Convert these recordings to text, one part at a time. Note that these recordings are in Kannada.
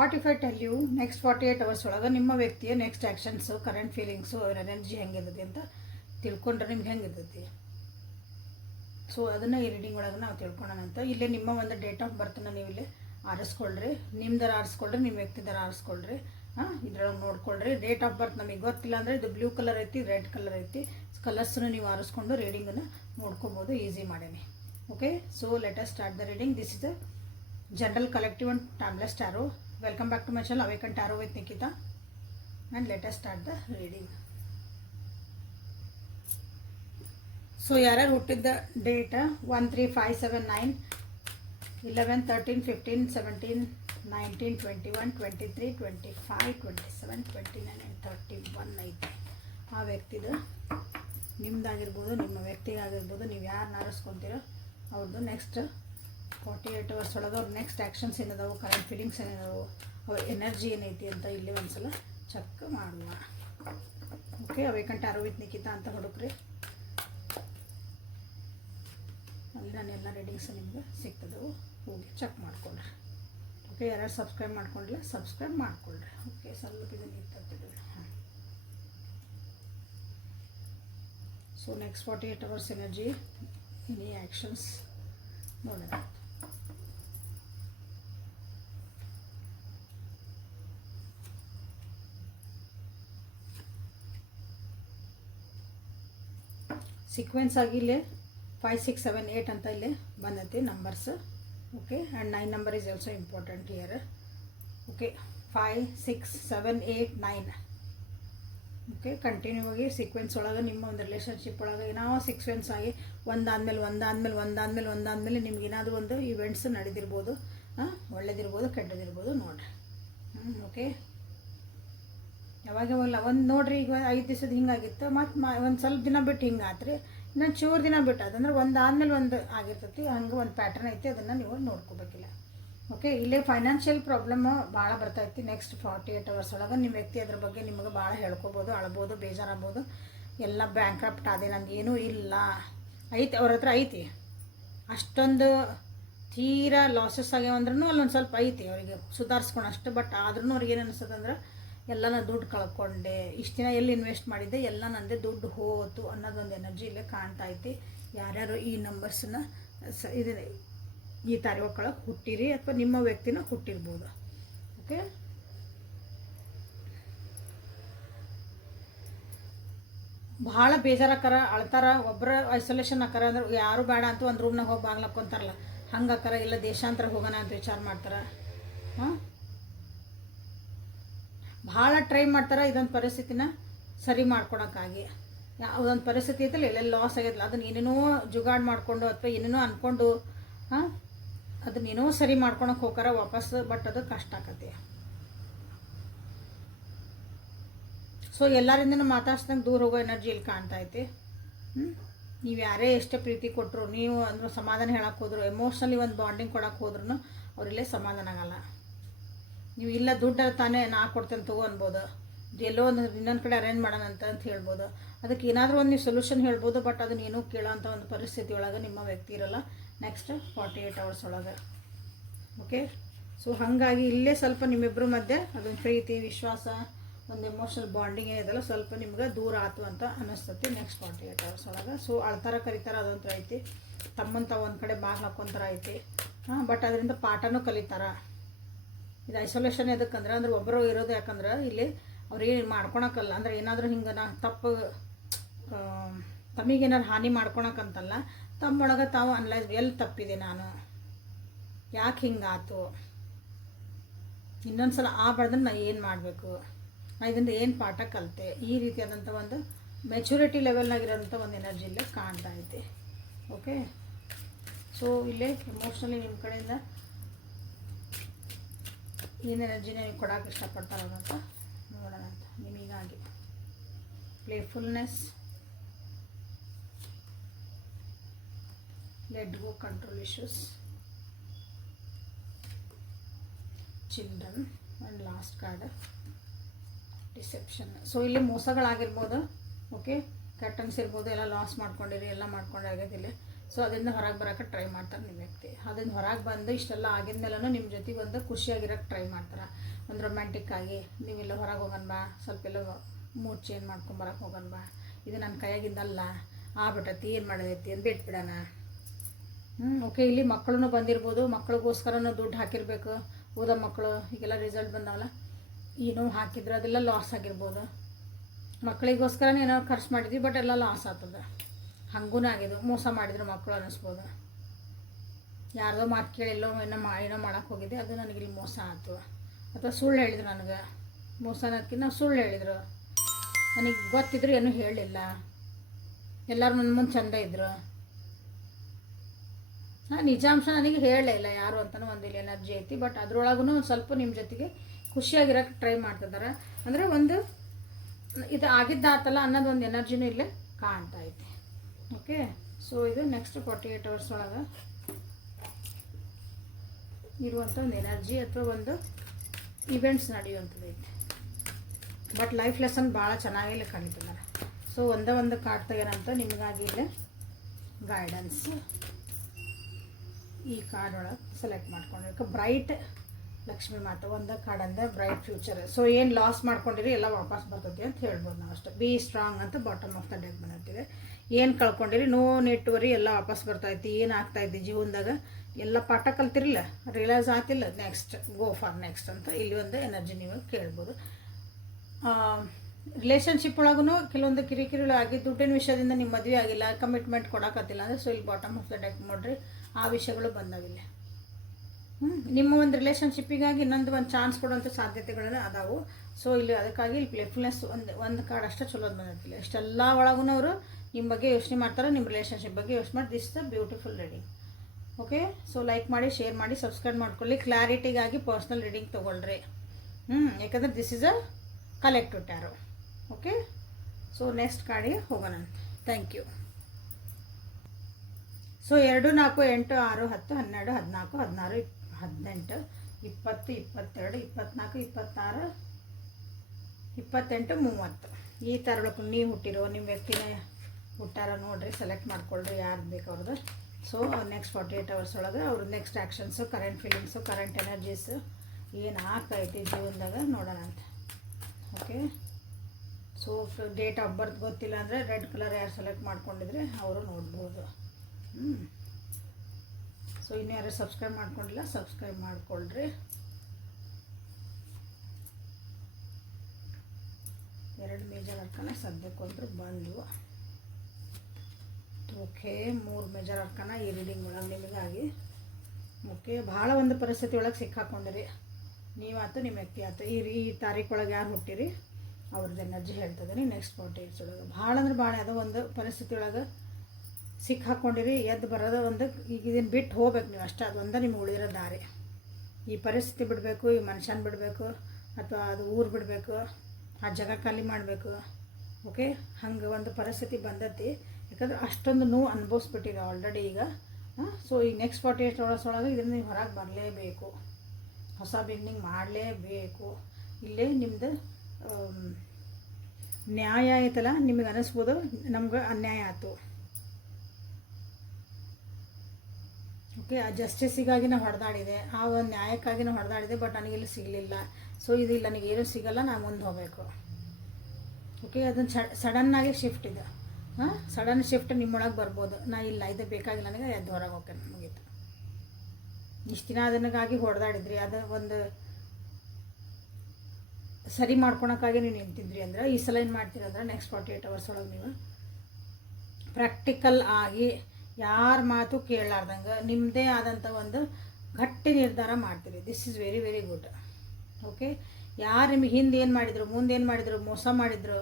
What if I tell you next 48 hours ಒಳಗೆ ನಿಮ್ಮ ವ್ಯಕ್ತಿಯ ನೆಕ್ಸ್ಟ್ ಆ್ಯಕ್ಷನ್ಸು ಕರೆಂಟ್ ಫೀಲಿಂಗ್ಸು ಅವ್ರ ಎನರ್ಜಿ ಹೆಂಗಿರ್ತೈತಿ ಅಂತ ತಿಳ್ಕೊಂಡ್ರೆ ನಿಮ್ಗೆ ಹೆಂಗಿರ್ತೈತಿ. ಸೊ ಅದನ್ನು ಈ ರೀಡಿಂಗ್ ಒಳಗೆ ನಾವು ತಿಳ್ಕೊಳ್ಳೋಣಂತ. ಇಲ್ಲೇ ನಿಮ್ಮ ಒಂದು ಡೇಟ್ ಆಫ್ ಬರ್ತನ್ನ ನೀವು ಇಲ್ಲೇ ಆರಿಸ್ಕೊಳ್ರಿ, ನಿಮ್ದರ ಆರಿಸ್ಕೊಳ್ರಿ, ನಿಮ್ಮ ವ್ಯಕ್ತಿದರ ಆರಿಸ್ಕೊಳ್ರಿ. ಇದ್ರೊಳಗೆ ನೋಡ್ಕೊಳ್ರಿ. ಡೇಟ್ ಆಫ್ ಬರ್ತ್ ನಮಗೆ ಗೊತ್ತಿಲ್ಲ ಅಂದರೆ ಇದು ಬ್ಲೂ ಕಲರ್ ಐತಿ, ರೆಡ್ ಕಲರ್ ಐತಿ, ಕಲರ್ಸನ್ನು ನೀವು ಆರಿಸ್ಕೊಂಡು ರೀಡಿಂಗನ್ನು ನೋಡ್ಕೊಬೋದು. ಈಸಿ ಮಾಡೀನಿ. Okay, so let us start the reading. This is the general collective and timeless tarot. Welcome back to my channel awaken tarot with Nikhita, and let us start the reading. So ಯಾರ್ಯಾರು ಹುಟ್ಟಿದ್ದ ಡೇಟ್ 1 3 5 7 9 11 13 15 17 19 21 23 25 27 29 and 31 ಐತಿ, ಆ ವ್ಯಕ್ತಿದು ನಿಮ್ದಾಗಿರ್ಬೋದು, ನಿಮ್ಮ ವ್ಯಕ್ತಿಗಾಗಿರ್ಬೋದು, ನೀವು ಯಾರನ್ನ ಆರಿಸ್ಕೊತೀರೋ ಅವ್ರದ್ದು ನೆಕ್ಸ್ಟ್ 48 ಅವರ್ಸ್ ಒಳಗೆ ಅವ್ರ ನೆಕ್ಸ್ಟ್ ಆ್ಯಕ್ಷನ್ಸ್ ಏನಿದಾವೆ, ಕರೆಂಟ್ ಫೀಲಿಂಗ್ಸ್ ಏನಿದಾವೆ, ಅವ್ರ ಎನರ್ಜಿ ಏನೈತಿ ಅಂತ ಇಲ್ಲಿ ಒಂದ್ಸಲ ಚೆಕ್ ಮಾಡುವ. Okay, awaken tarot with Nikhita ಅಂತ ಹುಡುಕ್ರಿ. ಅಲ್ಲಿ ನಾನು ಎಲ್ಲ ರೀಡಿಂಗ್ಸ್ ನಿಮ್ಗೆ ಸಿಗ್ತದವು, ಹೋಗಿ ಚೆಕ್ ಮಾಡ್ಕೊಳ್ರಿ. ಓಕೆ, ಯಾರ್ಯಾರು ಸಬ್ಸ್ಕ್ರೈಬ್ ಮಾಡ್ಕೊಂಡ್ರೆ ಸಬ್ಸ್ಕ್ರೈಬ್ ಮಾಡ್ಕೊಳ್ರಿ. ಓಕೆ, ಸ್ವಲ್ಪ ಇದನ್ನು ಇರ್ತಿದ್ದೀವಿ. So next 48 hours energy, any actions ನೋಡೋಣ. ಸೀಕ್ವೆನ್ಸ್ ಆಗಿ ಇಲ್ಲೇ 5 6 7 8 ಅಂತ ಇಲ್ಲೇ ಬಂದೈತಿ numbers. Okay, and 9 number is also important here. Okay, 5 6 7 8 9. Okay, continue ಆಗಿ ಸೀಕ್ವೆನ್ಸ್ ಒಳಗೆ ನಿಮ್ಮ ಒಂದು ರಿಲೇಷನ್ಶಿಪ್ ಒಳಗೆ ಏನೋ ಸೀಕ್ವೆನ್ಸ್ ಆಗಿ ಒಂದಾದ್ಮೇಲೆ ನಿಮ್ಗೆ ಏನಾದರೂ ಒಂದು ಇವೆಂಟ್ಸ್ ನಡೆದಿರ್ಬೋದು, ಒಳ್ಳೇದಿರ್ಬೋದು ಕೆಟ್ಟದಿರ್ಬೋದು ನೋಡಿರಿ. ಓಕೆ, ಯಾವಾಗಲ್ಲ ಒಂದು ನೋಡ್ರಿ, ಈಗ 5 ದಿವಸದ ಹಿಂಗಾಗಿತ್ತು, ಮತ್ತು ಒಂದು ಸ್ವಲ್ಪ ದಿನ ಬಿಟ್ಟು ಹಿಂಗೆ ಆತ್ರಿ, ಇನ್ನೊಂದು ಚೂರು ದಿನ ಬಿಟ್ಟು ಅದಂದ್ರೆ ಒಂದಾದ್ಮೇಲೆ ಒಂದು ಆಗಿರ್ತೈತಿ. ಹಂಗೆ ಒಂದು ಪ್ಯಾಟರ್ನ್ ಐತಿ, ಅದನ್ನು ನೀವು ನೋಡ್ಕೋಬೇಕಿಲ್ಲ. ಓಕೆ, ಇಲ್ಲೇ ಫೈನಾನ್ಷಿಯಲ್ ಪ್ರಾಬ್ಲಮ್ಮು ಭಾಳ ಬರ್ತೈತಿ. ನೆಕ್ಸ್ಟ್ 48 ಅವರ್ಸ್ ಒಳಗೆ ನಿಮ್ಮ ವ್ಯಕ್ತಿ ಅದ್ರ ಬಗ್ಗೆ ನಿಮಗೆ ಭಾಳ ಹೇಳ್ಕೊಬೋದು, ಅಳ್ಬೋದು, ಬೇಜಾರಾಗ್ಬೋದು. ಎಲ್ಲ ಬ್ಯಾಂಕ್ರಪ್ಟ್ ಆದೆ, ನನಗೆ ಏನೂ ಇಲ್ಲ ಐತಿ, ಅವ್ರ ಹತ್ರ ಐತಿ, ಅಷ್ಟೊಂದು ತೀರಾ ಲಾಸಸ್ ಆಗ್ಯಾವಂದ್ರೂ ಅಲ್ಲೊಂದು ಸ್ವಲ್ಪ ಐತಿ ಅವರಿಗೆ ಸುಧಾರಿಸ್ಕೊಳಷ್ಟು. ಬಟ್ ಆದ್ರೂ ಅವ್ರಿಗೆ ಏನು ಅನಿಸ್ತದೆ ಅಂದ್ರೆ ಎಲ್ಲನ ದುಡ್ಡು ಕಳ್ಕೊಂಡೆ, ಇಷ್ಟು ದಿನ ಎಲ್ಲಿ ಇನ್ವೆಸ್ಟ್ ಮಾಡಿದ್ದೆ ಎಲ್ಲ ನಂದೇ ದುಡ್ಡು ಹೋತು ಅನ್ನೋದೊಂದು ಎನರ್ಜಿ ಇಲ್ಲೇ ಕಾಣ್ತಾ ಐತಿ. ಯಾರ್ಯಾರು ಈ ನಂಬರ್ಸನ್ನ ಇದು ಈ ತಾರೀಖೊಳಗೆ ಹುಟ್ಟಿರಿ ಅಥವಾ ನಿಮ್ಮ ವ್ಯಕ್ತಿನ ಹುಟ್ಟಿರ್ಬೋದು. ಓಕೆ, ಭಾಳ ಬೇಜಾರಾಕಾರ, ಅಳ್ತಾರ, ಒಬ್ಬರ ಐಸೋಲೇಷನ್ ಆಕಾರ, ಅಂದ್ರೆ ಯಾರು ಬೇಡ ಅಂತ ಒಂದು ರೂಮ್ನಾಗ ಹೋಗಿ ಬಾಗ್ಲಾಕೊಂತಾರಲ್ಲ ಹಂಗೆ ಆಕಾರ, ಇಲ್ಲ ದೇಶಾಂತರ ಹೋಗೋಣ ಅಂತ ವಿಚಾರ ಮಾಡ್ತಾರೆ. ಭಾಳ ಟ್ರೈ ಮಾಡ್ತಾರೆ ಇದೊಂದು ಪರಿಸ್ಥಿತಿನ ಸರಿ ಮಾಡ್ಕೊಳಕ್ಕಾಗಿ. ಯಾವುದೊಂದು ಪರಿಸ್ಥಿತಿ ಐತಲ್ಲ ಎಲ್ಲೆಲ್ಲಿ ಲಾಸ್ ಆಗಿರಲ್ಲ, ಅದನ್ನ ಏನೇನೋ ಜುಗಾಡ್ ಮಾಡಿಕೊಂಡು ಅಥವಾ ಏನೇನೋ ಅಂದ್ಕೊಂಡು ಅದನ್ನೇನೋ ಸರಿ ಮಾಡ್ಕೊಳಕ್ಕೆ ಹೋಗಾರ ವಾಪಸ್. ಬಟ್ ಅದು ಕಷ್ಟ ಆಕತಿ. ಸೊ ಎಲ್ಲರಿಂದನೂ ಮಾತಾಡ್ಸ್ದಂಗೆ ದೂರ ಹೋಗೋ ಎನರ್ಜಿ ಇಲ್ಲಿ ಕಾಣ್ತಾ ಐತಿ. ನೀವು ಯಾರೇ ಎಷ್ಟೇ ಪ್ರೀತಿ ಕೊಟ್ಟರು, ನೀವು ಅಂದ್ರೆ ಸಮಾಧಾನ ಹೇಳಕ್ಕೆ ಹೋದ್ರು, ಎಮೋಷ್ನಲಿ ಒಂದು ಬಾಂಡಿಂಗ್ ಕೊಡೋಕೆ ಹೋದ್ರೂ ಅವರಿಲ್ಲೇ ಸಮಾಧಾನ ಆಗಲ್ಲ. ನೀವು ಇಲ್ಲ ದುಡ್ಡು ತಾನೇ ನಾ ಕೊಡ್ತೇನೆ ತಗೋ ಅನ್ಬೋದು, ಎಲ್ಲೋ ಒಂದು ಇನ್ನೊಂದು ಕಡೆ ಅರೇಂಜ್ ಮಾಡೋಣ ಅಂತ ಹೇಳ್ಬೋದು. ಅದಕ್ಕೆ ಏನಾದರೂ ಒಂದು ನೀವು ಸೊಲ್ಯೂಷನ್ ಹೇಳ್ಬೋದು. ಬಟ್ ಅದನ್ನ ಏನೂ ಕೇಳೋಂಥ ಒಂದು ಪರಿಸ್ಥಿತಿ ಒಳಗೆ ನಿಮ್ಮ ವ್ಯಕ್ತಿ ಇರಲ್ಲ ನೆಕ್ಸ್ಟ್ 48 ಅವರ್ಸ್ ಒಳಗೆ. ಓಕೆ, ಸೊ ಹಾಗಾಗಿ ಇಲ್ಲೇ ಸ್ವಲ್ಪ ನಿಮ್ಮಿಬ್ಬರ ಮಧ್ಯೆ ಅದೊಂದು ಪ್ರೀತಿ, ವಿಶ್ವಾಸ, ಒಂದು ಎಮೋಷನಲ್ ಬಾಂಡಿಂಗ್ ಏನಿದೆಲ್ಲ ಸ್ವಲ್ಪ ನಿಮ್ಗೆ ದೂರ ಆಯ್ತು ಅಂತ ಅನ್ನಿಸ್ತತಿ ನೆಕ್ಸ್ಟ್ 48 ಅವರ್ಸ್ ಒಳಗೆ. ಸೊ ಅಳ್ತಾರ ಕರೀತಾರ ಅದೊಂಥರ ಐತಿ, ತಮ್ಮಂತ ಒಂದು ಕಡೆ ಬಾಗಿಲು ಹಾಕ್ಕೊಂತಾರ ಐತಿ. ಬಟ್ ಅದರಿಂದ ಪಾಠನೂ ಕಲಿತಾರ. ಇದು ಐಸೋಲೇಷನ್ ಎದಕ್ಕಂದ್ರೆ ಅಂದ್ರೆ ಒಬ್ಬರು ಇರೋದು, ಯಾಕಂದ್ರೆ ಇಲ್ಲಿ ಅವ್ರು ಏನು ಮಾಡ್ಕೊಳಕ್ಕಲ್ಲ, ಅಂದ್ರೆ ಏನಾದರೂ ಹಿಂಗೆ ನಾ ತಪ್ಪು ತಮಗೇನಾರು ಹಾನಿ ಮಾಡ್ಕೊಳಕ್ಕಂತಲ್ಲ, ತಮ್ಮೊಳಗೆ ತಾವು ಅನಲೈಸ್ ಎಲ್ಲಿ ತಪ್ಪಿದೆ, ನಾನು ಯಾಕೆ ಹಿಂಗಾತು, ಇನ್ನೊಂದು ಸಲ ಬಡ್ದ್ರೆ ನಾ ಏನು ಮಾಡಬೇಕು, ನಾ ಇದರಿಂದ ಏನು ಪಾಠ ಕಲಿತೆ, ಈ ರೀತಿಯಾದಂಥ ಒಂದು ಮೆಚುರಿಟಿ ಲೆವೆಲ್ನಾಗಿರೋಂಥ ಒಂದು ಎನರ್ಜಿ ಇಲ್ಲೇ ಕಾಣ್ತಾ ಐತೆ. ಓಕೆ, ಸೊ ಇಲ್ಲೇ ಎಮೋಷ್ನಲಿ ನಿಮ್ಮ ಕಡೆಯಿಂದ ಏನು ಎನರ್ಜಿನ ನೀವು ಕೊಡೋಕೆ ಇಷ್ಟಪಡ್ತಾರೋ ಅಂತ ನೋಡೋಣ ಅಂತ ನಿಮಗಾಗಿ. Playfulness, let go control issues, children, and last card deception. So ಇಲ್ಲಿ ಮೋಸಗಳಾಗಿರ್ಬೋದು. ಓಕೆ, ಕೆಟ್ಟ ಅನ್ಸಿರ್ಬೋದು, ಎಲ್ಲ ಲಾಸ್ ಮಾಡ್ಕೊಂಡಿರಿ, ಎಲ್ಲ ಮಾಡ್ಕೊಂಡಾಗೈತಿ. ಇಲ್ಲಿ ಸೊ ಅದರಿಂದ ಹೊರಗೆ ಬರೋಕ್ಕೆ ಟ್ರೈ ಮಾಡ್ತಾರೆ ನಿಮ್ಮ ವ್ಯಕ್ತಿ. ಅದರಿಂದ ಹೊರಗೆ ಬಂದು ಇಷ್ಟೆಲ್ಲ ಆಗಿದ್ಮೇಲೂ ನಿಮ್ಮ ಜೊತೆಗೆ ಒಂದು ಖುಷಿಯಾಗಿರೋಕ್ಕೆ ಟ್ರೈ ಮಾಡ್ತಾರೆ. ಒಂದು ರೊಮ್ಯಾಂಟಿಕ್ ಆಗಿ ನೀವೆಲ್ಲ ಹೊರಗೆ ಹೋಗೋಣ ಬಾ, ಸ್ವಲ್ಪ ಎಲ್ಲ ಮೂಡ್ ಚೇಂಜ್ ಮಾಡ್ಕೊಂಬರಕ್ಕೆ ಹೋಗೋಣ ಬಾ, ಇದು ನನ್ನ ಕೈಯಾಗಿದ್ದಲ್ಲ ಆಗ್ಬಿಟ್ಟೈತಿ, ಏನು ಮಾಡೋದೈತಿ ಅಂತ ಬಿಟ್ಬಿಡೋಣ. ಓಕೆ, ಇಲ್ಲಿ ಮಕ್ಕಳು ಬಂದಿರ್ಬೋದು, ಮಕ್ಳಿಗೋಸ್ಕರನೂ ದುಡ್ಡು ಹಾಕಿರ್ಬೇಕು. ಓದೋ ಮಕ್ಕಳು ಈಗೆಲ್ಲ ರಿಸಲ್ಟ್ ಬಂದವಲ್ಲ, ಏನೋ ಹಾಕಿದ್ರೆ ಅದೆಲ್ಲ ಲಾಸ್ ಆಗಿರ್ಬೋದು. ಮಕ್ಕಳಿಗೋಸ್ಕರನೇ ಏನೋ ಖರ್ಚು ಮಾಡಿದ್ವಿ, ಬಟ್ ಎಲ್ಲ ಲಾಸ್ ಆಗ್ತದೆ. ಹಂಗೂ ಆಗಿದ್ದು ಮೋಸ ಮಾಡಿದ್ರು ಮಕ್ಕಳು ಅನ್ನಿಸ್ಬೋದು. ಯಾರ್ದೋ ಮಾತು ಕೇಳಿ ಏನೋ ಮಾಡೋಕ್ಕೆ ಹೋಗಿದ್ದೆ, ಅದು ನನಗಿಲ್ಲಿ ಮೋಸ ಆಯ್ತು. ಅಥವಾ ಸುಳ್ಳು ಹೇಳಿದ್ರು ನನಗೆ, ಮೋಸ ಅನ್ನೋದಕ್ಕಿಂತ ಸುಳ್ಳು ಹೇಳಿದರು. ನನಗೆ ಗೊತ್ತಿದ್ರು ಏನೂ ಹೇಳಲಿಲ್ಲ, ಎಲ್ಲರೂ ನನ್ನ ಮುಂದೆ ಚಂದ ಇದ್ದರು. ನಿಜಾಂಶ ನನಗೆ ಹೇಳಲೇ ಇಲ್ಲ ಯಾರು ಅಂತಲೂ ಒಂದು ಇಲ್ಲಿ ಎನರ್ಜಿ ಐತಿ. ಬಟ್ ಅದರೊಳಗೂ ಒಂದು ಸ್ವಲ್ಪ ನಿಮ್ಮ ಜೊತೆಗೆ ಖುಷಿಯಾಗಿರೋಕ್ಕೆ ಟ್ರೈ ಮಾಡ್ತಿದ್ದಾರೆ. ಅಂದರೆ ಒಂದು ಇದು ಆಗಿದ್ದಾತಲ್ಲ ಅನ್ನೋದು ಒಂದು ಎನರ್ಜಿನೂ ಇಲ್ಲೇ ಕಾಣ್ತಾ ಐತಿ. ಓಕೆ, ಸೊ ಇದು ನೆಕ್ಸ್ಟ್ 48 hours ಒಳಗೆ ಇರುವಂಥ ಒಂದು ಎನರ್ಜಿ ಅಥವಾ ಒಂದು ಇವೆಂಟ್ಸ್ ನಡೆಯುವಂಥದ್ದೈತಿ. ಬಟ್ ಲೈಫ್ ಲೆಸನ್ ಭಾಳ ಚೆನ್ನಾಗಿ ಇಲ್ಲಿ ಕಲಿತಿದ್ದಾರೆ. ಸೊ ಒಂದು ಕಾರ್ಡ್ ತೆಗೆನಂತ ನಿಮಗಾಗಿ ಇಲ್ಲೇ ಗೈಡೆನ್ಸ್ ಈ ಕಾರ್ಡ್ ಒಳಗೆ ಸೆಲೆಕ್ಟ್ ಮಾಡ್ಕೊಂಡಿರ್ಬೇಕು. ಬ್ರೈಟ್ ಲಕ್ಷ್ಮೀ ಮಾತಾ ಒಂದು ಕಾರ್ಡ್ ಅಂದರೆ ಬ್ರೈಟ್ ಫ್ಯೂಚರ್. ಸೊ ಏನು ಲಾಸ್ ಮಾಡ್ಕೊಂಡಿರಿ ಎಲ್ಲ ವಾಪಸ್ ಬರ್ತೈತಿ ಅಂತ ಹೇಳ್ಬೋದು ನಾವು ಅಷ್ಟೇ. ಬಿ ಸ್ಟ್ರಾಂಗ್ ಅಂತ ಬಾಟಮ್ ಆಫ್ ದ ಡೆಕ್ ಬಂದಿರ್ತೀವಿ. ಏನು ಕಳ್ಕೊಂಡಿರಿ ನೋ ನೆಟ್ವರಿ ಎಲ್ಲ ವಾಪಸ್ ಬರ್ತೈತಿ. ಏನು ಆಗ್ತಾಯಿದ್ದಿ ಜೀವನದಾಗ ಎಲ್ಲ ಪಾಠ ಕಲ್ತಿರಲಿಲ್ಲ, ರಿಯಲೈಸ್ ಆಗ್ತಿಲ್ಲ, ನೆಕ್ಸ್ಟ್ ಗೋ ಫಾರ್ ನೆಕ್ಸ್ಟ್ ಅಂತ ಇಲ್ಲಿ ಒಂದು ಎನರ್ಜಿ ನೀವು ಕೇಳ್ಬೋದು. ರಿಲೇಷನ್ಶಿಪ್ ಒಳಗೂ ಕೆಲವೊಂದು ಕಿರಿಕಿರಿಗಳು ಆಗಿ ದುಡ್ಡಿನ ವಿಷಯದಿಂದ ನಿಮ್ಮ ಮದುವೆ ಆಗಿಲ್ಲ, ಕಮಿಟ್ಮೆಂಟ್ ಕೊಡೋಕತ್ತಿಲ್ಲ ಅಂದರೆ ಸೊ ಇಲ್ಲಿ ಬಾಟಮ್ ಆಫ್ ದ ಡೆಕ್ ನೋಡ್ರಿ ಆ ವಿಷಯಗಳು ಬಂದಾವಿಲ್ಲ. ನಿಮ್ಮ ಒಂದು ರಿಲೇಷನ್ಶಿಪ್ಪಿಗಾಗಿ ಇನ್ನೊಂದು ಒಂದು ಚಾನ್ಸ್ ಕೊಡುವಂಥ ಸಾಧ್ಯತೆಗಳನ್ನ ಅದಾವು. ಸೊ ಇಲ್ಲಿ ಅದಕ್ಕಾಗಿ ಇಲ್ಲಿ ಪ್ಲೇಫುಲ್ನೆಸ್ ಒಂದು ಕಾರ್ಡ್ ಅಷ್ಟೇ ಚಲೋದು ಬಂದಿರ್ತಿಲ್ಲ. ಇಷ್ಟೆಲ್ಲ ಒಳಗೂ ಅವರು ನಿಮ್ಮ ಬಗ್ಗೆ ಯೋಚನೆ ಮಾಡ್ತಾರೆ, ನಿಮ್ಮ ರಿಲೇಷನ್ಶಿಪ್ ಬಗ್ಗೆ ಯೋಚನೆ ಮಾಡಿ. This the beautiful reading. Okay, so like ಮಾಡಿ, ಶೇರ್ ಮಾಡಿ, ಸಬ್ಸ್ಕ್ರೈಬ್ ಮಾಡ್ಕೊಳ್ಳಿ. ಕ್ಲಾರಿಟಿಗಾಗಿ ಪರ್ಸ್ನಲ್ ರೀಡಿಂಗ್ ತೊಗೊಳ್ರಿ. ಯಾಕಂದರೆ this is a collective tarot. Okay, so next ಕಾರ್ಡಿಗೆ ಹೋಗೋಣ. Thank you. ಸೊ 2, 4, 8, 6, 10, 12, 14, 16, 18, 20, 22, 24, 26, 28, 30 ಈ ಥರಕ್ಕೆ ನೀವು ಹುಟ್ಟಿರೋ ನಿಮ್ಮ ವ್ಯಕ್ತಿನೇ ಹುಟ್ಟಾರ ನೋಡಿರಿ, ಸೆಲೆಕ್ಟ್ ಮಾಡ್ಕೊಳ್ರಿ ಯಾರು ಬೇಕು ಅವ್ರದ್ದು. ಸೊ ನೆಕ್ಸ್ಟ್ 48 hours ಒಳಗೆ ಅವ್ರ next actions, current feelings, current energies ಏನು ಆಗ್ತೈತಿ ಜೀವನದಾಗ ನೋಡೋಣ ಅಂತ. Okay, so date of birth ಗೊತ್ತಿಲ್ಲ ಅಂದರೆ ರೆಡ್ ಕಲರ್ ಯಾರು ಸೆಲೆಕ್ಟ್ ಮಾಡ್ಕೊಂಡಿದ್ರೆ ಅವರು ನೋಡ್ಬೋದು. ಸೊ ಇನ್ನೂ ಯಾರು ಸಬ್ಸ್ಕ್ರೈಬ್ ಮಾಡ್ಕೊಂಡಿಲ್ಲ ಸಬ್ಸ್ಕ್ರೈಬ್ ಮಾಡ್ಕೊಳ್ರಿ. 2 ಮೇಜರ್ ಅರ್ಕನ ಸದ್ಯಕ್ಕೊಂದ್ರು ಬಂದವು. ಓಕೆ, 3 ಮೇಜರ್ ಅರ್ಕನ ಈ ರೀಡಿಂಗ್ ಒಳಗೆ ನಿಮಗಾಗಿ. ಓಕೆ, ಭಾಳ ಒಂದು ಪರಿಸ್ಥಿತಿ ಒಳಗೆ ಸಿಕ್ಕಾಕೊಂಡಿರಿ ನೀವಾಯ್ತು ನಿಮ್ಮ ವ್ಯಕ್ತಿ ಆಯ್ತು. ಈ ತಾರೀಕು ಒಳಗೆ ಯಾರು ಹುಟ್ಟಿರಿ ಅವ್ರದ್ದು ಎನರ್ಜಿ ಹೇಳ್ತಿದ್ದೀನಿ. ನೆಕ್ಸ್ಟ್ 48 ಒಳಗೆ ಭಾಳ ಅಂದ್ರೆ ಭಾಳ ಯಾವುದೋ ಒಂದು ಪರಿಸ್ಥಿತಿ ಒಳಗೆ ಸಿಕ್ಕಾಕೊಂಡಿರಿ. ಎದ್ದು ಬರೋದು ಒಂದು ಈಗ ಇದನ್ನು ಬಿಟ್ಟು ಹೋಗ್ಬೇಕು ನೀವು ಅಷ್ಟೇ. ಅದೊಂದು ನಿಮ್ಗೆ ಉಳಿದಿರೋ ದಾರಿ. ಈ ಪರಿಸ್ಥಿತಿ ಬಿಡಬೇಕು, ಈ ಮನುಷ್ಯನ ಬಿಡಬೇಕು, ಅಥವಾ ಅದು ಊರು ಬಿಡಬೇಕು, ಆ ಜಾಗ ಖಾಲಿ ಮಾಡಬೇಕು. ಓಕೆ, ಹಂಗೆ ಒಂದು ಪರಿಸ್ಥಿತಿ ಬಂದೈತಿ. ಯಾಕಂದ್ರೆ ಅಷ್ಟೊಂದು ನೋವು ಅನುಭವಿಸ್ಬಿಟ್ಟಿದೆ ಆಲ್ರೆಡಿ ಈಗ. ಸೊ ಈಗ ನೆಕ್ಸ್ಟ್ 48 hours ಒಳಗೆ ಇದನ್ನು ನೀವು ಹೊರಗೆ ಬರಲೇಬೇಕು, ಹೊಸ ಬಿಗ್ನಿಂಗ್ ಮಾಡಲೇಬೇಕು. ಇಲ್ಲೇ ನಿಮ್ಮದು ನ್ಯಾಯ ಆಯ್ತಲ್ಲ, ನಿಮಗೆ ಅನ್ನಿಸ್ಬೋದು ನಮ್ಗೆ ಅನ್ಯಾಯ ಆಯಿತು. ಓಕೆ, ಆ ಜಸ್ಟಿಸಿಗಾಗಿ ನಾವು ಹೊಡೆದಾಡಿದೆ, ಆ ಒಂದು ನ್ಯಾಯಕ್ಕಾಗಿ ನಾವು ಹೊಡೆದಾಡಿದೆ, ಬಟ್ ನನಗಿಲ್ಲಿ ಸಿಗಲಿಲ್ಲ. ಸೊ ಇದು ಇಲ್ಲಿ ನನಗೇನು ಸಿಗಲ್ಲ, ನಾನು ಮುಂದೆ ಹೋಗಬೇಕು. ಓಕೆ, ಅದನ್ನು ಸಡನ್ನಾಗಿ ಶಿಫ್ಟ್ ಇದೆ. ಸಡನ್ ಶಿಫ್ಟ್ ನಿಮ್ಮೊಳಗೆ ಬರ್ಬೋದು. ನಾ ಇಲ್ಲ ಇದು ಬೇಕಾಗಿಲ್ಲ ನನಗೆ, ಎದ್ದು ಹೊರಗೆ ಹೋಗ್ತೇನೆ, ಮುಗೀತು. ಇಷ್ಟು ದಿನ ಅದನ್ನಾಗಿ ಹೊಡೆದಾಡಿದ್ರಿ, ಅದು ಒಂದು ಸರಿ ಮಾಡ್ಕೊಳಕ್ಕಾಗಿ ನೀವು ನಿಂತಿದ್ರಿ ಅಂದ್ರೆ ಈ ಸಲ ಏನು ಮಾಡ್ತೀರಿ ಅಂದ್ರೆ ನೆಕ್ಸ್ಟ್ 48 hours ಒಳಗೆ ನೀವು ಪ್ರಾಕ್ಟಿಕಲ್ ಆಗಿ ಯಾರ ಮಾತು ಕೇಳಲಾರ್ದಂಗೆ ನಿಮ್ಮದೇ ಆದಂಥ ಒಂದು ಗಟ್ಟಿ ನಿರ್ಧಾರ ಮಾಡ್ತೀರಿ. This is very very good. Okay, ಯಾರು ನಿಮಗೆ ಹಿಂದೆ ಏನು ಮಾಡಿದರು, ಮುಂದೆ ಏನು ಮಾಡಿದರು, ಮೋಸ ಮಾಡಿದರು,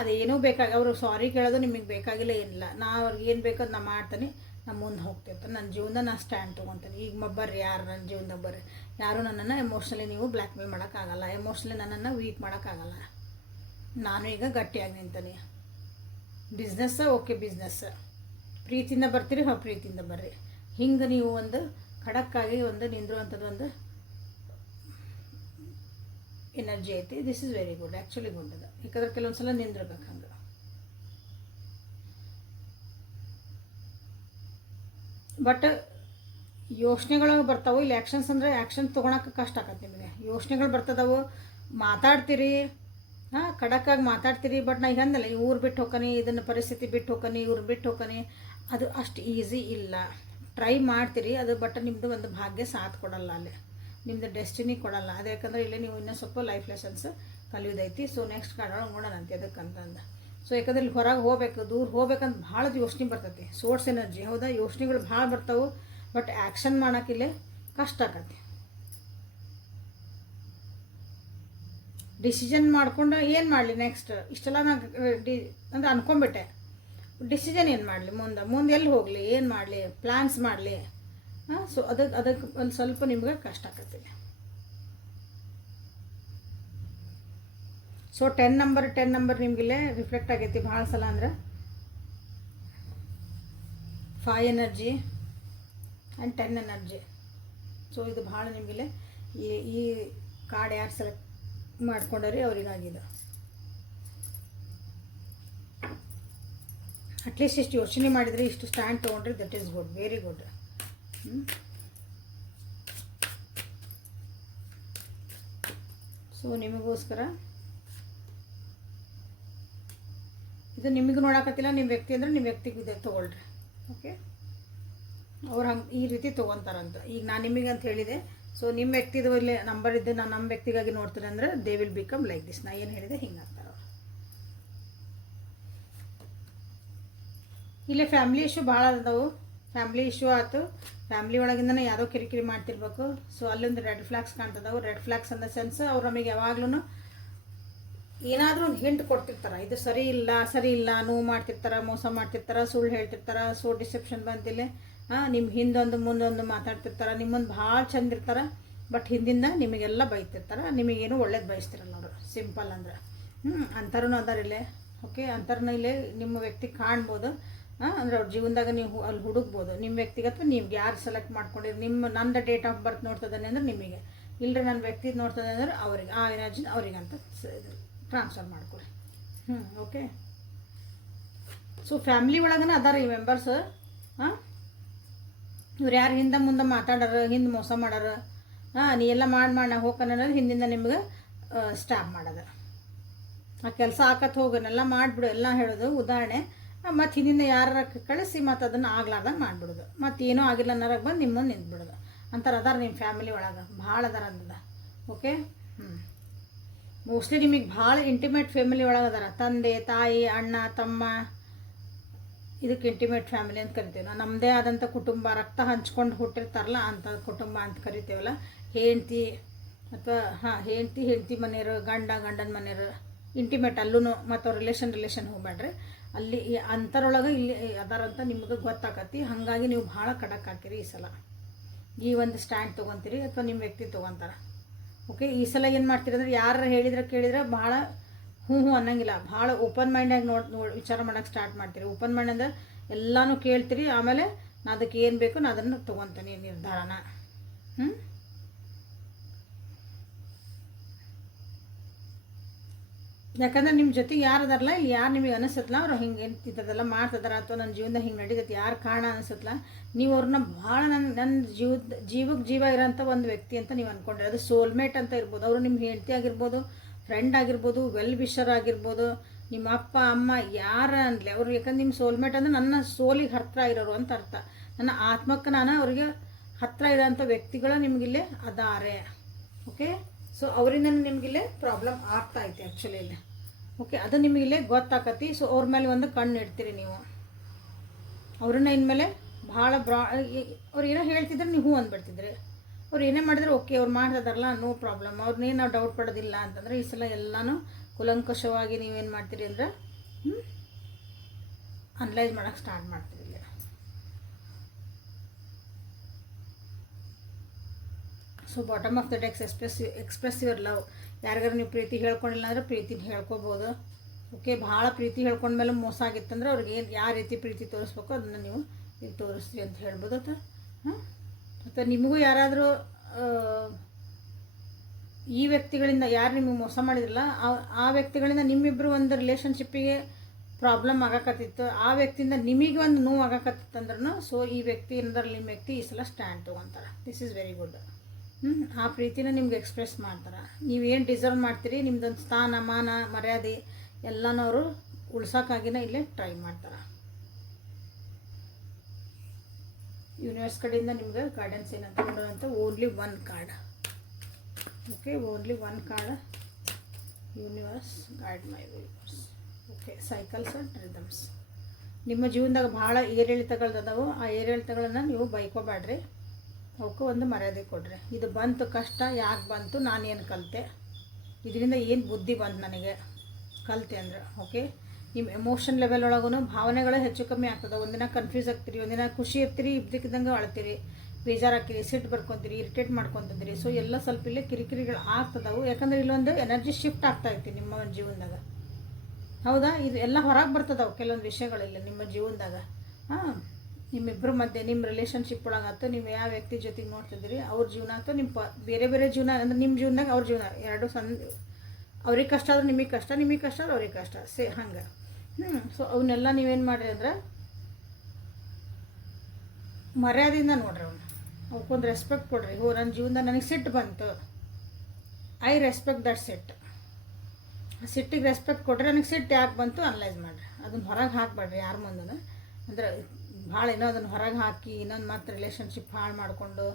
ಅದೇನೂ ಅವರು ಸಾರಿ ಕೇಳೋದು ನಿಮಗೆ ಬೇಕಾಗಿಲ್ಲ, ಏನಿಲ್ಲ. ನಾ ಅವ್ರಿಗೆ ಏನು ಬೇಕೋ ನಾ ಮಾಡ್ತೀನಿ, ನಾನು ಮುಂದೆ ಹೋಗ್ತಿರ್ತೀನಿ, ನನ್ನ ಜೀವನದ ನಾನು ಸ್ಟ್ಯಾಂಡ್ ತೊಗೊತೀನಿ. ಈಗ ಬರ್ರಿ ಯಾರು ನನ್ನ ಜೀವನದಾಗ ಬರ್ರಿ, ಯಾರೂ ನನ್ನನ್ನು ಎಮೋಷ್ನಲಿ ನೀವು ಬ್ಲ್ಯಾಕ್ ಮೇಲ್ ಮಾಡೋಕ್ಕಾಗಲ್ಲ, ಎಮೋಷ್ನಲಿ ನನ್ನನ್ನು ವೀಕ್ ಮಾಡೋಕ್ಕಾಗಲ್ಲ. ನಾನು ಈಗ ಗಟ್ಟಿಯಾಗಿ ನಿಂತೀನಿ. ಬಿಸ್ನೆಸ್ ಓಕೆ, ಬಿಸ್ನೆಸ್ ಪ್ರೀತಿಯಿಂದ ಬರ್ತೀರಿ, ಪ್ರೀತಿಯಿಂದ ಬರ್ರಿ. ಹಿಂಗೆ ನೀವು ಒಂದು ಖಡಕ್ಕಾಗಿ ಒಂದು ನಿಂದಿರುವಂಥದ್ದು ಒಂದು ಎನರ್ಜಿ ಐತಿ. This is very good, actually good ಅದು. ಯಾಕಂದ್ರೆ ಕೆಲವೊಂದು ಸಲ ನಿಂದಿರ್ಬೇಕು ಹಂಗೆ. ಬಟ್ ಯೋಚನೆಗಳು ಬರ್ತಾವೆ. ಇಲ್ಲಿ ಆ್ಯಕ್ಷನ್ಸ್ ಅಂದರೆ ಆ್ಯಕ್ಷನ್ ತೊಗೊಳಕ್ಕೆ ಕಷ್ಟ ಆಗತ್ತೆ ನಿಮಗೆ. ಯೋಚನೆಗಳು ಬರ್ತದವು, ಮಾತಾಡ್ತೀರಿ, ಹಾಂ, ಖಡಕ್ಕಾಗಿ ಮಾತಾಡ್ತೀರಿ. ಬಟ್ ನಾ ಈಗ ಅಂದಲ್ಲ, ಈ ಊರು ಬಿಟ್ಟು ಹೋಗ್ಕನಿ, ಇದನ್ನು ಪರಿಸ್ಥಿತಿ ಬಿಟ್ಟು ಹೋಗ್ಕನಿ, ಇವ್ರು ಬಿಟ್ಟು ಹೋಗ್ಕನಿ, ಅದು ಅಷ್ಟು ಈಸಿ ಇಲ್ಲ. ಟ್ರೈ ಮಾಡ್ತೀರಿ ಅದು, ಬಟ್ ನಿಮ್ಮದು ಒಂದು ಭಾಗ್ಯ ಸಾಥ್ ಕೊಡಲ್ಲ, ಅಲ್ಲಿ ನಿಮ್ಮದು ಡೆಸ್ಟಿನಿ ಕೊಡಲ್ಲ. ಅದು ಯಾಕಂದರೆ ಇಲ್ಲಿ ನೀವು ಇನ್ನೂ ಸ್ವಲ್ಪ ಲೈಫ್ ಲೆಸನ್ಸ್ ಕಲಿಯೋದೈತಿ. ಸೊ ನೆಕ್ಸ್ಟ್ ಕಾರ್ಡೊಳಗೆ ನೋಡೋಣಂತೆ ಅದಕ್ಕಂತಂದು. ಸೊ ಯಾಕಂದ್ರೆ ಇಲ್ಲಿ ಹೊರಗೆ ಹೋಗ್ಬೇಕು, ದೂರ ಹೋಗ್ಬೇಕಂತ ಭಾಳ ಯೋಚನೆ ಬರ್ತೈತಿ. ಸೋರ್ಸ್ ಎನರ್ಜಿ, ಹೌದಾ, ಯೋಚನೆಗಳು ಭಾಳ ಬರ್ತಾವೆ. ಬಟ್ ಆ್ಯಕ್ಷನ್ ಮಾಡೋಕ್ಕಿಲ್ಲೇ ಕಷ್ಟ ಆಗತ್ತೆ. ಡಿಸಿಷನ್ ಮಾಡ್ಕೊಂಡು ಏನು ಮಾಡಲಿ ನೆಕ್ಸ್ಟ್, ಇಷ್ಟೆಲ್ಲ ನಾನು ಅಂದರೆ ಅನ್ಕೊಂಬಿಟ್ಟೆ, ಡಿಸಿಷನ್ ಏನು ಮಾಡಲಿ, ಮುಂದೆ ಎಲ್ಲಿ ಹೋಗಲಿ, ಏನು ಮಾಡಲಿ, ಪ್ಲ್ಯಾನ್ಸ್ ಮಾಡಲಿ. ಹಾಂ, ಸೊ ಅದಕ್ಕೆ ಒಂದು ಸ್ವಲ್ಪ ನಿಮ್ಗೆ ಕಷ್ಟ ಆಗತ್ತೆ. ಸೊ 10 ನಂಬರ್ ನಿಮಗಿಲ್ಲೇ ರಿಫ್ಲೆಕ್ಟ್ ಆಗೈತಿ ಭಾಳ ಸಲ. ಅಂದ್ರೆ 5 ಎನರ್ಜಿ ಆ್ಯಂಡ್ 10 ಎನರ್ಜಿ. ಸೊ ಇದು ಭಾಳ ನಿಮಗಿಲ್ಲೇ ಈ ಕಾರ್ಡ್ ಯಾರು ಸೆಲೆಕ್ಟ್ ಮಾಡ್ಕೊಂಡ್ರಿ ಅವ್ರಿಗಾಗಿದೆ. ಅಟ್ಲೀಸ್ಟ್ ಇಷ್ಟು ಯೋಚನೆ ಮಾಡಿದರೆ, ಇಷ್ಟು ಸ್ಟ್ಯಾಂಡ್ ತೊಗೊಂಡ್ರಿ, that is good, very good. So ನಿಮಗೋಸ್ಕರ ಇದು ನಿಮಗೆ ನೋಡಕತ್ತಿಲ್ಲ. ನಿಮ್ಮ ವ್ಯಕ್ತಿ ಅಂದರೆ ನಿಮ್ಮ ವ್ಯಕ್ತಿಗೆ ಇದೆ ತೊಗೊಳ್ರಿ. ಓಕೆ, ಅವ್ರು ಹಂಗೆ ಈ ರೀತಿ ತೊಗೊತಾರಂತ. ಈಗ ನಾನು ನಿಮಗೆ ಅಂತ ಹೇಳಿದೆ. ಸೊ ನಿಮ್ಮ ವ್ಯಕ್ತಿದು ಇಲ್ಲೇ ನಂಬರ್ ಇದ್ದು ನಾನು ನಮ್ಮ ವ್ಯಕ್ತಿಗಾಗಿ ನೋಡ್ತೀನಿ ಅಂದರೆ they will become like this. ನಾ ಏನು ಹೇಳಿದೆ ಹಿಂಗೆ ಆಗ್ತಾರೆ ಅವ್ರು. ಇಲ್ಲೇ ಫ್ಯಾಮ್ಲಿ ಇಶ್ಯೂ ಭಾಳ ಅದಾವು. ಫ್ಯಾಮ್ಲಿ ಇಶ್ಯೂ ಆಯ್ತು, ಫ್ಯಾಮ್ಲಿ ಒಳಗಿಂದನೇ ಯಾವುದೋ ಕಿರಿಕಿರಿ ಮಾಡ್ತಿರ್ಬೇಕು. ಸೊ ಅಲ್ಲೊಂದು ರೆಡ್ ಫ್ಲಾಗ್ಸ್ ಕಾಣ್ತದವು. ರೆಡ್ ಫ್ಲಾಗ್ಸ್ ಅನ್ನೋ ಸೆನ್ಸ್ ಅವ್ರು ನಮಗೆ ಯಾವಾಗ್ಲೂ ಏನಾದರೂ ಒಂದು ಹಿಂಟ್ ಕೊಡ್ತಿರ್ತಾರೆ. ಇದು ಸರಿ ಇಲ್ಲ, ನೋವು ಮಾಡ್ತಿರ್ತಾರೆ, ಮೋಸ ಮಾಡ್ತಿರ್ತಾರೆ, ಸುಳ್ಳು ಹೇಳ್ತಿರ್ತಾರೆ. ಸೊ ಡಿಸೆಪ್ಷನ್ ಬಂತಿಲ್ಲ. ನಿಮ್ಮ ಹಿಂದೊಂದು ಮುಂದೊಂದು ಮಾತಾಡ್ತಿರ್ತಾರೆ. ನಿಮ್ಮೊಂದು ಭಾಳ ಚಂದ ಇರ್ತಾರೆ, ಬಟ್ ಹಿಂದಿಂದ ನಿಮಗೆಲ್ಲ ಬೈತಿರ್ತಾರೆ. ನಿಮಗೇನು ಒಳ್ಳೇದು ಬಯಸ್ತಿರಲ್ಲ ಅವರು, ಸಿಂಪಲ್ ಅಂದ್ರೆ. ಅಂಥರೂ ಅದಾರಿಲ್ಲೇ. ಓಕೆ, ಅಂಥರನ್ನ ಇಲ್ಲೇ ನಿಮ್ಮ ವ್ಯಕ್ತಿ ಕಾಣ್ಬೋದು. ಅಂದರೆ ಅವ್ರ ಜೀವನದಾಗ ನೀವು ಅಲ್ಲಿ ಹುಡುಕ್ಬೋದು. ನಿಮ್ಮ ವ್ಯಕ್ತಿಗತ ನೀವು ಯಾರು ಸೆಲೆಕ್ಟ್ ಮಾಡ್ಕೊಂಡಿರಿ, ನಂದು ಡೇಟ್ ಆಫ್ ಬರ್ತ್ ನೋಡ್ತದೆ ಅಂದ್ರೆ ನಿಮಗೆ, ಇಲ್ಲರಿ ನನ್ನ ವ್ಯಕ್ತಿ ನೋಡ್ತದೆ ಅಂದ್ರೆ ಅವ್ರಿಗೆ, ಆ ಎನರ್ಜಿನ ಅವ್ರಿಗಂತ ಟ್ರಾನ್ಸ್ಫರ್ ಮಾಡ್ಕೊಡಿ. ಓಕೆ, ಸೊ ಫ್ಯಾಮ್ಲಿ ಒಳಗನ ಅದಾರ ಈ ಮೆಂಬರ್ಸ್. ಇವ್ರು ಯಾರು ಹಿಂದೆ ಮುಂದೆ ಮಾತಾಡೋರು, ಹಿಂದೆ ಮೋಸ ಮಾಡೋರು, ನೀ ಎಲ್ಲ ಮಾಡಿ ನಾ ಹೋಗ್ಕನ್ನೋದು ಹಿಂದಿಂದ ನಿಮ್ಗೆ ಸ್ಟಾಪ್ ಮಾಡೋದು. ಆ ಕೆಲಸ ಹಾಕತ್ ಹೋಗೋನೆಲ್ಲ ಮಾಡಿಬಿಡು ಎಲ್ಲ ಹೇಳೋದು ಉದಾಹರಣೆ. ಮತ್ತು ಹಿಂದಿಂದ ಯಾರ ಕಳಿಸಿ ಮತ್ತು ಅದನ್ನು ಆಗ್ಲಾರ್ದಂಗೆ ಮಾಡಿಬಿಡೋದು. ಮತ್ತು ಏನೂ ಆಗಿಲ್ಲ ಅನ್ನೋರಾಗ ಬಂದು ನಿಮ್ಮನ್ನು ನಿಂತ್ಬಿಡೋದು. ಅಂತಾರೆ ಅದಾರ ನಿಮ್ಮ ಫ್ಯಾಮಿಲಿ ಒಳಗೆ ಭಾಳ ಅದಾರ ಅಂದದ. ಓಕೆ, ಮೋಸ್ಟ್ಲಿ ನಿಮಗೆ ಭಾಳ ಇಂಟಿಮೇಟ್ ಫ್ಯಾಮಿಲಿ ಒಳಗೆ ಅದಾರ. ತಂದೆ ತಾಯಿ ಅಣ್ಣ ತಮ್ಮ, ಇದಕ್ಕೆ ಇಂಟಿಮೇಟ್ ಫ್ಯಾಮಿಲಿ ಅಂತ ಕರಿತೀವಿ ನಾವು. ನಮ್ಮದೇ ಆದಂಥ ಕುಟುಂಬ, ರಕ್ತ ಹಂಚ್ಕೊಂಡು ಹುಟ್ಟಿರ್ತಾರಲ್ಲ ಅಂಥ ಕುಟುಂಬ ಅಂತ ಕರಿತೀವಲ್ಲ. ಹೆಂಡ್ತಿ ಅಥವಾ ಹೆಂಡ್ತಿ ಮನೆಯವರು, ಗಂಡನ ಮನೆಯವರು, ಇಂಟಿಮೇಟ್ ಅಲ್ಲೂ. ಮತ್ತು ಅವ್ರ ರಿಲೇಷನ್ ಹೋಗ್ಬೇಡ್ರಿ. ಅಲ್ಲಿ ಅಂತರೊಳಗೆ ಇಲ್ಲಿ ಅದಾರಂತ ನಿಮ್ಗೆ ಗೊತ್ತಾಕತಿ. ಹಾಗಾಗಿ ನೀವು ಭಾಳ ಖಡಕ್ ಹಾಕಿರಿ ಈ ಸಲ. ಈ ಒಂದು ಸ್ಟ್ಯಾಂಡ್ ತೊಗೊತೀರಿ ಅಥವಾ ನಿಮ್ಮ ವ್ಯಕ್ತಿ ತೊಗೊತಾರೆ. ಓಕೆ, ಈ ಸಲ ಏನು ಮಾಡ್ತೀರಿ ಅಂದರೆ ಯಾರು ಕೇಳಿದ್ರೆ ಭಾಳ ಹ್ಞೂ ಅನ್ನಂಗಿಲ್ಲ. ಭಾಳ ಓಪನ್ ಮೈಂಡಾಗಿ ನೋಡಿ ವಿಚಾರ ಮಾಡೋಕ್ಕೆ ಸ್ಟಾರ್ಟ್ ಮಾಡ್ತೀರಿ. ಓಪನ್ ಮೈಂಡ್ ಅಂದರೆ ಎಲ್ಲನೂ ಕೇಳ್ತೀರಿ. ಆಮೇಲೆ ನಾ ಅದಕ್ಕೆ ಏನು ಬೇಕು ನಾನು ಅದನ್ನು ತೊಗೊತೀನಿ ನಿರ್ಧಾರನ. ಯಾಕಂದ್ರೆ ನಿಮ್ಮ ಜೊತೆಗೆ ಯಾರು ಅದಾರಲ್ಲ, ಇಲ್ಲಿ ಯಾರು ನಿಮಗೆ ಅನಿಸುತ್ತಲ್ಲ ಅವ್ರು ಹಿಂಗೆ ಇಂಥದ್ದೆಲ್ಲ ಮಾಡ್ತಿದಾರ ಅಥವಾ ನನ್ನ ಜೀವನದಾಗ ಹಿಂಗೆ ನಡೀತೈತಿ, ಯಾರು ಕಾರಣ ಅನಿಸುತ್ತಲ್ಲ, ನೀವು ಅವ್ರನ್ನ ಭಾಳ ನನ್ನ ಜೀವಕ್ಕೆ ಜೀವ ಇರೋಂಥ ಒಂದು ವ್ಯಕ್ತಿ ಅಂತ ನೀವು ಅಂದ್ಕೊಂಡ್ರೆ ಅದು ಸೋಲ್ಮೇಟ್ ಅಂತ ಇರ್ಬೋದು. ಅವರು ನಿಮ್ಮ ಹೆಂಡತಿ ಆಗಿರ್ಬೋದು, ಫ್ರೆಂಡ್ ಆಗಿರ್ಬೋದು, ವೆಲ್ ವಿಷರ್ ಆಗಿರ್ಬೋದು, ನಿಮ್ಮ ಅಪ್ಪ ಅಮ್ಮ ಯಾರ ಅನ್ಲಿ ಅವರು. ಯಾಕಂದ್ರೆ ನಿಮ್ಮ ಸೋಲ್ಮೇಟ್ ಅಂದರೆ ನನ್ನ ಸೋಲಿಗೆ ಹತ್ತಿರ ಇರೋರು ಅಂತ ಅರ್ಥ. ನನ್ನ ಆತ್ಮಕ್ಕೆ ನಾನು ಅವ್ರಿಗೆ ಹತ್ತಿರ ಇರೋಂಥ ವ್ಯಕ್ತಿಗಳು ನಿಮಗಿಲ್ಲೇ ಅದಾರೆ. ಓಕೆ, ಸೊ ಅವರಿಂದ ನಿಮಗಿಲ್ಲೇ ಪ್ರಾಬ್ಲಮ್ ಆಗ್ತಾ ಐತೆ ಆ್ಯಕ್ಚುಲಿ ಇಲ್ಲಿ. ಓಕೆ, ಅದು ನಿಮಗಿಲ್ಲೇ ಗೊತ್ತಾಕತಿ. ಸೊ ಅವ್ರ ಮೇಲೆ ಒಂದು ಕಣ್ಣು ಇಡ್ತೀರಿ ನೀವು. ಅವ್ರನ್ನ ಇನ್ಮೇಲೆ ಭಾಳ ಅವ್ರು ಏನೋ ಹೇಳ್ತಿದ್ರೆ ನೀವು ಹ್ಞೂ ಅಂದ್ಬಿಡ್ತಿದ್ರಿ. ಅವ್ರು ಏನೇ ಮಾಡಿದ್ರೆ ಓಕೆ ಅವ್ರು ಮಾಡ್ತಿದಾರಲ್ಲ ನೋ ಪ್ರಾಬ್ಲಮ್, ಅವ್ರನ್ನೇನು ನಾವು ಡೌಟ್ ಪಡೋದಿಲ್ಲ ಅಂತಂದರೆ ಈ ಸಲ ಎಲ್ಲನೂ ಕುಲಂಕುಷವಾಗಿ ನೀವೇನು ಮಾಡ್ತೀರಿ ಅಂದ್ರೆ ಅನಲೈಸ್ ಮಾಡೋಕ್ಕೆ ಸ್ಟಾರ್ಟ್ ಮಾಡ್ತೀರಿ. ಇಲ್ಲಿ so bottom of the ಡೆಕ್ಸ್ express your love. ಯಾರಿಗಾರು ನೀವು ಪ್ರೀತಿ ಹೇಳ್ಕೊಂಡಿಲ್ಲ ಅಂದರೆ ಪ್ರೀತಿನ ಹೇಳ್ಕೊಬೋದು. ಓಕೆ, ಭಾಳ ಪ್ರೀತಿ ಹೇಳ್ಕೊಂಡ್ಮೇಲೆ ಮೋಸ ಆಗಿತ್ತಂದ್ರೆ ಅವ್ರಿಗೆ ಏನು ಯಾವ ರೀತಿ ಪ್ರೀತಿ ತೋರಿಸ್ಬೇಕು ಅದನ್ನು ನೀವು ಇಲ್ಲಿ ತೋರಿಸ್ತೀವಿ ಅಂತ ಹೇಳ್ಬೋದು. ಅಥವಾ ನಿಮಗೂ ಯಾರಾದರೂ ಈ ವ್ಯಕ್ತಿಗಳಿಂದ ಯಾರು ನಿಮಗೆ ಮೋಸ ಮಾಡಿದ್ರಲ್ಲ ಆ ವ್ಯಕ್ತಿಗಳಿಂದ ನಿಮ್ಮಿಬ್ಬರು ಒಂದು ರಿಲೇಷನ್ಶಿಪ್ಪಿಗೆ ಪ್ರಾಬ್ಲಮ್ ಆಗಕತ್ತಿತ್ತು, ಆ ವ್ಯಕ್ತಿಯಿಂದ ನಿಮಗೆ ಒಂದು ನೋವು ಆಗಕತ್ತಿತ್ತು ಅಂದ್ರೂ ಸೊ ಈ ವ್ಯಕ್ತಿ ಏನಂದ್ರೆ ನಿಮ್ಮ ವ್ಯಕ್ತಿ ಈ ಸಲ ಸ್ಟ್ಯಾಂಡ್ ತೊಗೊತಾರೆ. This is very good. ಆ ಪ್ರೀತಿನ ನಿಮ್ಗೆ ಎಕ್ಸ್ಪ್ರೆಸ್ ಮಾಡ್ತಾರೆ. ನೀವೇನು ಡಿಸರ್ವ್ ಮಾಡ್ತೀರಿ ನಿಮ್ದೊಂದು ಸ್ಥಾನ ಮಾನ ಮರ್ಯಾದೆ ಎಲ್ಲನೂ ಅವರು ಉಳ್ಸೋಕ್ಕಾಗಿನ ಇಲ್ಲೇ ಟ್ರೈ ಮಾಡ್ತಾರೆ. ಯೂನಿವರ್ಸ್ ಕಡೆಯಿಂದ ನಿಮ್ಗೆ ಗೈಡೆನ್ಸ್ ಏನಂತ ಕೊಡೋದಂತ only one card. Okay, only one card. Universe guide my universe. Okay, cycles and rhythms. ನಿಮ್ಮ ಜೀವನದಾಗ ಭಾಳ ಏರಿಳಿತಗಳದಾವು. ಆ ಏರಿಳಿತಗಳನ್ನು ನೀವು ಬೈಕೋಬೇಡ್ರಿ, ಅವಕ್ಕೆ ಒಂದು ಮರ್ಯಾದೆ ಕೊಡ್ರಿ. ಇದು ಬಂತು ಕಷ್ಟ, ಯಾಕೆ ಬಂತು, ನಾನೇನು ಕಲಿತೆ, ಇದರಿಂದ ಏನು ಬುದ್ಧಿ ಬಂತು ನನಗೆ ಕಲಿತೆ ಅಂದ್ರೆ. ಓಕೆ, ನಿಮ್ಮ ಎಮೋಷನ್ ಲೆವೆಲ್ ಒಳಗೂ ಭಾವನೆಗಳು ಹೆಚ್ಚು ಕಮ್ಮಿ ಆಗ್ತದೆ. ಒಂದಿನ ಕನ್ಫ್ಯೂಸ್ ಆಗ್ತೀರಿ, ಒಂದಿನ ಖುಷಿ ಇರ್ತೀರಿ, ಇದ್ದಕ್ಕಿದ್ದಂಗೆ ಅಳ್ತೀರಿ, ಬೇಜಾರಾಗ್ತೀರಿ, ಸಿಟ್ಟು ಬರ್ಕೊತೀರಿ, ಇರಿಟೇಟ್ ಮಾಡ್ಕೊತಿದ್ದೀರಿ. ಸೊ ಎಲ್ಲ ಸ್ವಲ್ಪ ಇಲ್ಲೇ ಕಿರಿಕಿರಿಗಳು ಆಗ್ತದವು. ಯಾಕಂದರೆ ಇಲ್ಲೊಂದು ಎನರ್ಜಿ ಶಿಫ್ಟ್ ಆಗ್ತಾಯಿತ್ತು ನಿಮ್ಮ ಒಂದು ಜೀವನದಾಗ. ಹೌದಾ, ಇದು ಎಲ್ಲ ಹೊರಗೆ ಬರ್ತದವು ಕೆಲವೊಂದು ವಿಷಯಗಳಿಲ್ಲ ನಿಮ್ಮ ಜೀವನದಾಗ. ನಿಮ್ಮಿಬ್ಬರ ಮಧ್ಯೆ ನಿಮ್ಮ ರಿಲೇಷನ್ಶಿಪ್ ಒಳಗಾಯ್ತು, ನೀವು ಯಾವ ವ್ಯಕ್ತಿ ಜೊತೆಗೆ ನೋಡ್ತಿದ್ದೀರಿ ಅವ್ರ ಜೀವನ ಆಯ್ತು, ನಿಮ್ಮ ಬೇರೆ ಬೇರೆ ಜೀವನ ಅಂದರೆ ನಿಮ್ಮ ಜೀವನದಾಗ ಅವ್ರ ಜೀವನ ಎರಡು ಅವ್ರಿಗೆ ಕಷ್ಟ ಆದ್ರೆ ನಿಮಗೆ ಕಷ್ಟ, ನಿಮಗೆ ಕಷ್ಟ ಆದ್ರೆ ಅವ್ರಿಗೆ ಕಷ್ಟ, ಹಂಗೆ. ಸೊ ಅವನ್ನೆಲ್ಲ ನೀವೇನು ಮಾಡಿರಿ ಅಂದ್ರೆ ಮರ್ಯಾದೆಯಿಂದ ನೋಡ್ರಿ, ಅವಕ್ಕೊಂದು ರೆಸ್ಪೆಕ್ಟ್ ಕೊಡ್ರಿ. ನನ್ನ ಜೀವನದಾಗ ನನಗೆ ಸಿಟ್ಟು ಬಂತು, ಐ ರೆಸ್ಪೆಕ್ಟ್ ದಟ್ ಸಿಟ್. ಸಿಟ್ಟಿಗೆ ರೆಸ್ಪೆಕ್ಟ್ ಕೊಡ್ರಿ. ನನಗೆ ಸಿಟ್ಟು ಯಾಕೆ ಬಂತು ಅನಲೈಸ್ ಮಾಡಿರಿ. ಅದನ್ನು ಹೊರಗೆ ಹಾಕಬೇಡ್ರಿ ಯಾರ ಮುಂದೆ. ಅಂದ್ರೆ ಭಾಳ ಏನೋ ಅದನ್ನು ಹೊರಗೆ ಹಾಕಿ ಇನ್ನೊಂದು ಮತ್ತೆ ರಿಲೇಷನ್ಶಿಪ್ ಹಾಳು ಮಾಡಿಕೊಂಡು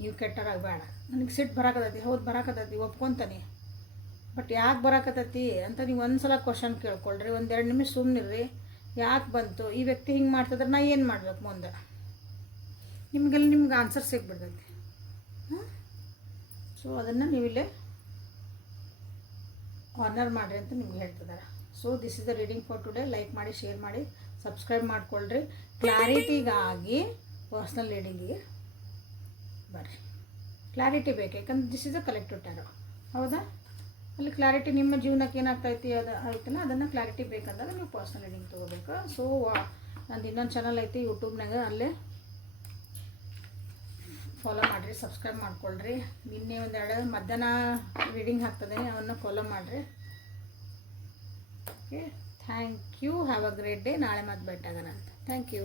ನೀವು ಕೆಟ್ಟರಾಗ ಬೇಡ. ನನಗೆ ಸಿಟ್ಟು ಬರಾಕತ್ತೈತಿ, ಹೌದು ಬರಾಕತ್ತೈತಿ, ಒಪ್ಕೊತಾನೆ, ಬಟ್ ಯಾಕೆ ಬರಾಕತ್ತೈತಿ ಅಂತ ನೀವು ಒಂದು ಸಲ ಕ್ವಶನ್ ಕೇಳ್ಕೊಳ್ರಿ. ಒಂದೆರಡು ನಿಮಿಷ ಸುಮ್ಮನಿರ್ರಿ. ಯಾಕೆ ಬಂತು, ಈ ವ್ಯಕ್ತಿ ಹಿಂಗೆ ಮಾಡ್ತಿದ್ರೆ ನಾ ಏನು ಮಾಡ್ಬೇಕು ಮುಂದೆ, ನಿಮ್ಗೆ ಆನ್ಸರ್ ಸಿಗ್ಬಿಡ್ತೈತಿ. ಸೊ ಅದನ್ನು ನೀವಿಲ್ಲೇ ಆನರ್ ಮಾಡಿರಿ ಅಂತ ನಿಮ್ಗೆ ಹೇಳ್ತಿದ್ದಾರೆ. So this is the reading for today. Like ಮಾಡಿ, ಶೇರ್ ಮಾಡಿ, ಸಬ್ಸ್ಕ್ರೈಬ್ ಮಾಡ್ಕೊಳ್ರಿ. ಕ್ಲಾರಿಟಿಗಾಗಿ ಪರ್ಸ್ನಲ್ ರೀಡಿಂಗಿಗೆ ಬರ್ರಿ. ಕ್ಲಾರಿಟಿ ಬೇಕು, ಯಾಕಂದ್ರೆ this is a collective tarot. ಹೌದಾ, ಅಲ್ಲಿ ಕ್ಲಾರಿಟಿ ನಿಮ್ಮ ಜೀವನಕ್ಕೆ ಏನಾಗ್ತೈತಿ ಅದು ಆಯ್ತಲ್ಲ, ಅದನ್ನು ಕ್ಲಾರಿಟಿ ಬೇಕಂದಾಗ ನೀವು ಪರ್ಸ್ನಲ್ ರೀಡಿಂಗ್ ತೊಗೋಬೇಕು. ಸೊ ನಂದು ಇನ್ನೊಂದು ಚಾನಲ್ ಐತಿ ಯೂಟ್ಯೂಬ್ನಾಗ, ಅಲ್ಲೇ ಫಾಲೋ ಮಾಡಿರಿ, ಸಬ್ಸ್ಕ್ರೈಬ್ ಮಾಡ್ಕೊಳ್ರಿ. ನಿನ್ನೆ ಒಂದೆರಡು ಮಧ್ಯಾಹ್ನ ರೀಡಿಂಗ್ ಹಾಕ್ತದೆ, ಅವನ್ನ ಫಾಲೋ ಮಾಡಿರಿ. Okay, thank you. Have a great day. ನಾಳೆ ಮತ್ತೆ ಭೇಟಿಯಾಗೋಣ ಅಂತ. Thank you.